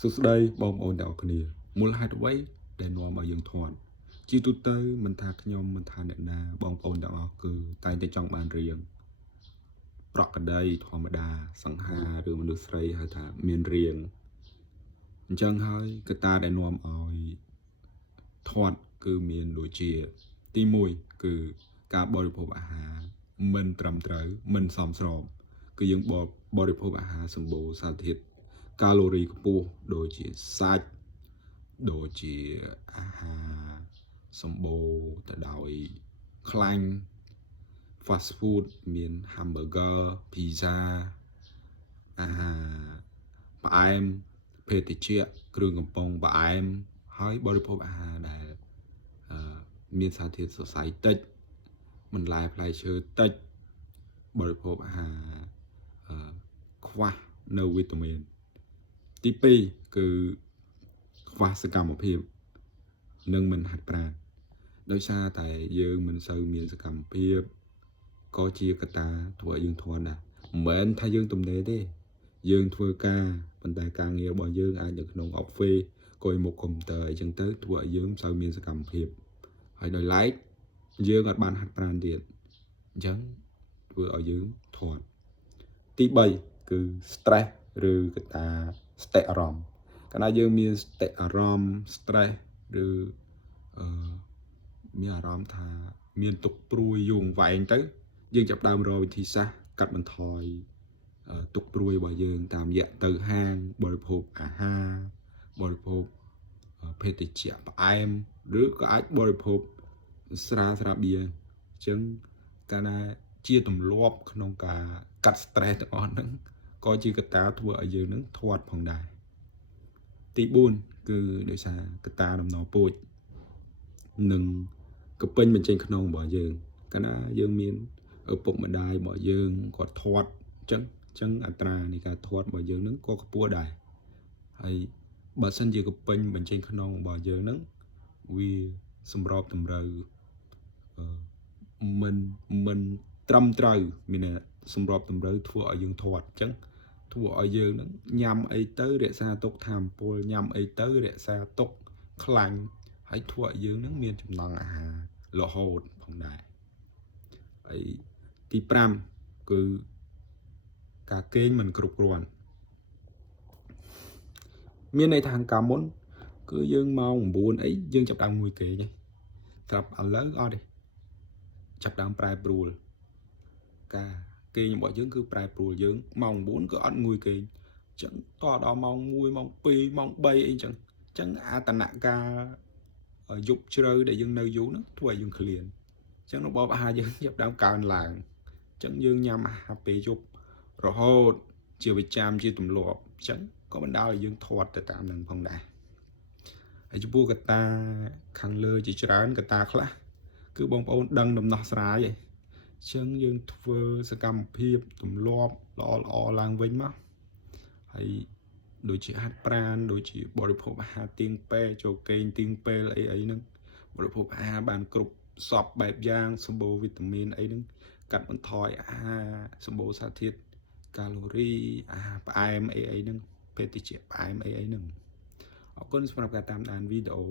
សួស្តីបងប្អូនទាំងអស់គ្នាមូលហេតុអ្វីដែលនាំឲ្យយើងធាត់ជាទូទៅមិនថាខ្ញុំមិនថាអ្នកណាបងប្អូនទាំងអស់គឺតែងតែចង់បានរៀងប្រក្រតីធម្មតាសង្ហាឬមនុស្សស្រីហៅថាមានរៀងអញ្ចឹងហើយកត្តាដែលនាំឲ្យធាត់គឺមានដូចជាទី1គឺការបរិភោគអាហារមិនត្រឹមត្រូវមិនសមស្របគឺយើងបរិភោគអាហារសម្បូរសារធាតុកាឡូរីខ្ពស់ដូចជាសាច់ដូចជាអាហារសម្បូរទៅដោយខ្លាញ់ fast food មាន hamburger pizza អាហារផ្អែមភេសជ្ជៈគ្រឿងកំប៉ុងផ្អែមហើយបរិភោគអាហារដែលមានសារធាតុសរសៃតិចបន្លែផ្លែឈើតិចបរិភោគអាហារខ្វះនៅវីតាមីនទី2គឺខ្វះសកម្មភាពនិងមិនហាត់ប្រាណដោយសារតែយើងមិនសូវមានសកម្មភាពក៏ជាកត្តាធ្វើឲ្យយើងធាត់ដែរមិនមែនថាយើងទំនេរទេយើងធ្វើការប៉ុន្តែការងាររបស់យើងអាចនៅក្នុង office អង្គុយមុខកុំព្យូទ័រអីចឹងទៅធ្វើឲ្យយើងមិនសូវមានសកម្មភាពហើយដោយឡែកយើងអត់បានហាត់ប្រាណទៀតអញ្ចឹងធ្វើឲ្យយើងធាត់ទី3គឺ stress ឬកត្តាស្តិអារម្មណ៍កាលណាយើងមានស្តិអារម្មណ៍ stress ឬមានអារម្មណ៍ថាមានទុក្ខព្រួយយូរអង្វែងទៅយើងចាប់ផ្ដើមរកវិធីសាស្ត្រកាត់បន្ថយទុក្ខព្រួយរបស់យើងតាមរយៈទៅហាងបរិភោគអាហារបរិភោគភេសជ្ជៈផ្អែមឬក៏អាចបរិភោគស្រាបៀរអញ្ចឹងកាលណាជាទម្លាប់ក្នុងការកាត់ stress ទាំងអស់ហ្នឹងក៏ជាកត្តាធ្វើឲ្យយើងនឹងធាត់ផងដែរទី4គឺដោយសារកត្តាដំណពូជនិងកពេញបញ្ចេញក្នុងរបស់យើងកាលណាយើងមានឪពុកម្ដាយរបស់យើងគាត់ធាត់អញ្ចឹងអត្រានៃការធាត់របស់យើងនឹងក៏ខ្ពស់ដែរហើយបើសិនជាកពេញបញ្ចេញក្នុងរបស់យើងនឹងវាសម្របតម្រូវមិនត្រឹមត្រូវមានសម្របតម្រូវធ្វើឲ្យយើងធាត់អញ្ចឹងធ្វើឲ្យយើងនឹងញ៉ាំអីទៅរក្សាទុកថាមពលញ៉ាំអីទៅរក្សាទុកខ្លាញ់ហើយធ្វើឲ្យយើងនឹងមានចំណង់អាហាររហូតផងដែរហើយទី5គឺការគេងមិនគ្រប់គ្រាន់មានន័យថាកាលមុនគឺយើងម៉ោង9អីយើងចាប់ដើមងុយគេងស្រាប់ឥឡូវអត់ទេចាប់ដើមប្រែប្រួលការគេងរបស់យើងគឺប្រែប្រួលយើងម៉ោង9ក៏អត់ងុយគេងអញ្ចឹងតដល់ម៉ោង1ម៉ោង2ម៉ោង3អីអញ្ចឹងអាតនការយប់ជ្រៅដែលយើងនៅយូរហ្នឹងធ្វើឲ្យយើងឃ្លានអញ្ចឹងរបបអាហារយើងចាប់ដើមកើនឡើងអញ្ចឹងយើងញ៉ាំអាហារពេលយប់រហូតជាប្រចាំជាទម្លាប់អញ្ចឹងក៏បណ្ដាលឲ្យយើងធាត់ទៅតាមនឹងផងដែរហើយចំពោះកត្តាខាងលើជាច្រើនកត្តាខ្លះគឺបងប្អូនដឹងដំណោះស្រាយឯងអញ្ចឹងយើងធ្វើសកម្មភាពទម្លាប់ល្អឡើងវិញមកហើយដូចជាហាត់ប្រាណដូចជាបរិភោគអាហារទៀងពេលចូលគេងទៀងពេលអីហ្នឹងបរិភោគអាហារបានគ្រប់សពបែបយ៉ាងសម្បូរវីតាមីនអីហ្នឹងកាត់បន្ថយអាហារសម្បូរសារធាតុកាឡូរីអាហារផ្អែមអីហ្នឹងភេសជ្ជៈផ្អែមអីហ្នឹងអរគុណសម្រាប់ការតាមដានវីដេអូ